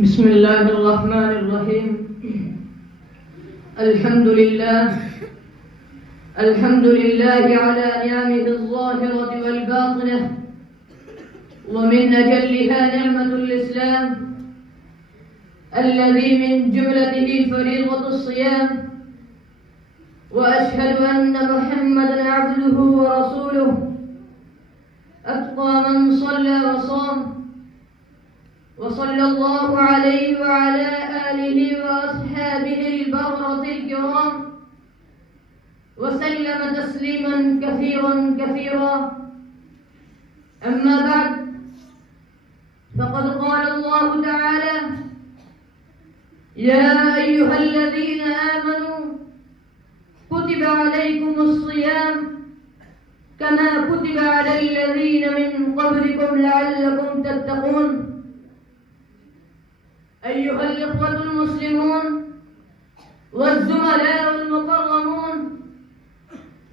بسم الله الرحمن الرحيم. الحمد لله على نعمه الظاهرة والباطنة، ومن أجلها نعمة الإسلام الذي من جملته فريضة الصيام. وأشهد أن محمدًا عبده ورسوله أتقى من صلى وصام، وصلى الله عليه وعلى آله وأصحابه البررة الكرام، وسلم تسليمًا كثيرًا. أما بعد، فقد قال الله تعالى: يا أيها الذين آمنوا كتب عليكم الصيام كما كتب على الذين من قبلكم لعلكم تتقون. أيها الإخوة المسلمون والزملاء المكرمون،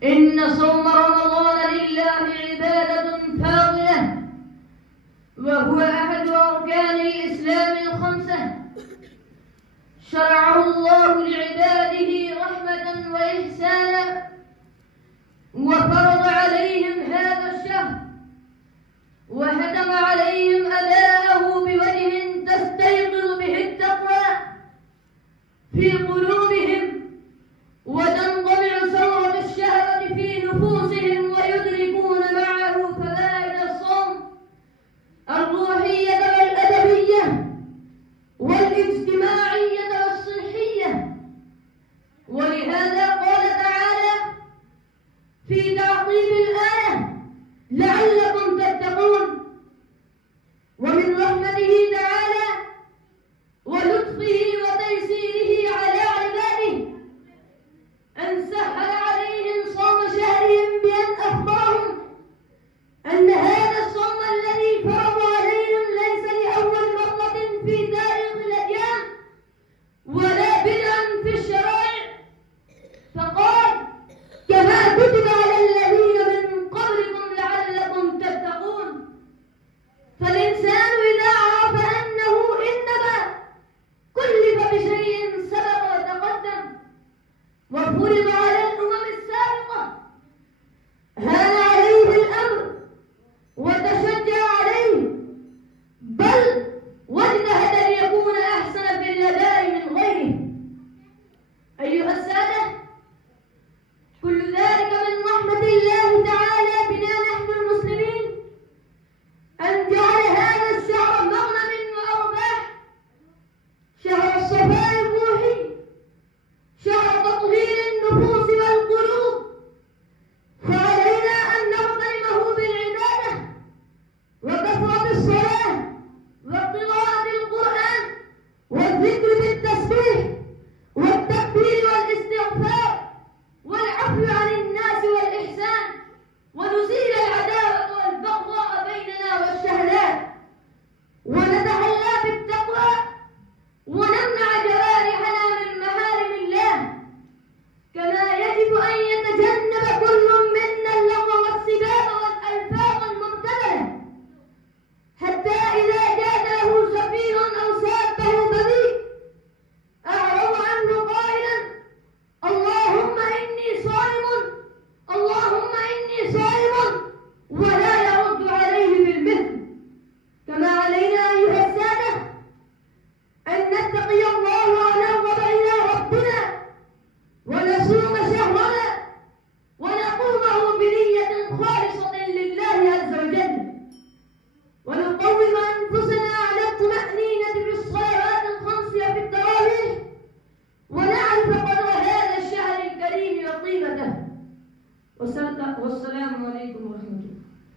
إن صوم رمضان لله عبادة فاضلة، وهو أحد أركان الإسلام الخمسة، شرعه الله لعباده رحمة وإحسانا، وفرض عليهم هذا الشهر، وهدم عليهم أداءه بوجه تستيقظ به التقوى في قلوبهم، وتنقمع ثورة الشهوة في نفوسهم، ويدركون معه فوائد الصوم الروحية والأدبية والاجتماعية والصحية. ولهذا قال تعالى في تعقيب الآية: لعلكم تتقون. ومن رحمته تعالى ولطفه وتيسيره على عباده أن سهل عليهم صوم شهرهم، بأن أخبرهم أن هذا الصوم الذي فرض عليهم ليس لأول مرة في تاريخ الأديان ولا بدعا في الشرائع، فقال: كما كتب على الذين من قبلكم لعلكم تتقون. فالإنسان إذا عرف أنه إنما كلف بشيء سبق وتقدم وفرض على الأمم السابقة، هان عليه الأمر وتشجع عليه، بل واجتهد ليكون أحسن في الأداء من غيره. أيها السادة، كل ذلك من رحمة الله تعالى بنا نحن المسلمين، أن جعل هذا الشهر مغنم وأرباح، شهر الصفاء الروحي، شهر تطهير النفوس والقلوب. فعلينا أن نغتنمه بالعبادة وكثرة الصلاة وقراءة القرآن والذكر بالتسبيح والتكبير والاستغفار والعفو عن الناس والإحسان، ونزيل العداوة والبغضاء بيننا والشهلات، ونتحلى بالتقوى، ونمنع جوارحنا من محارم الله. كما يجب أن يتجنب كل منا اللغو والسباب والألفاظ المبتذلة، حتى إذا جاد له سفيه أو سابه بذيء أعرض عنه قائلا: اللهم إني صائم، اللهم إني صائم، ولا يرد عليه بالمثل. كما علينا أيها السادة أن نتقي الله ونرغب إلى ربنا، ونصوم شهرنا ونقومه بنية خالصة لله عز وجل، ونقوم أنفسنا على الطمأنينة بالصلوات الخمس في التراويح، ونعرف قدر هذا الشهر الكريم وقيمته. والسلام عليكم ورحمة الله.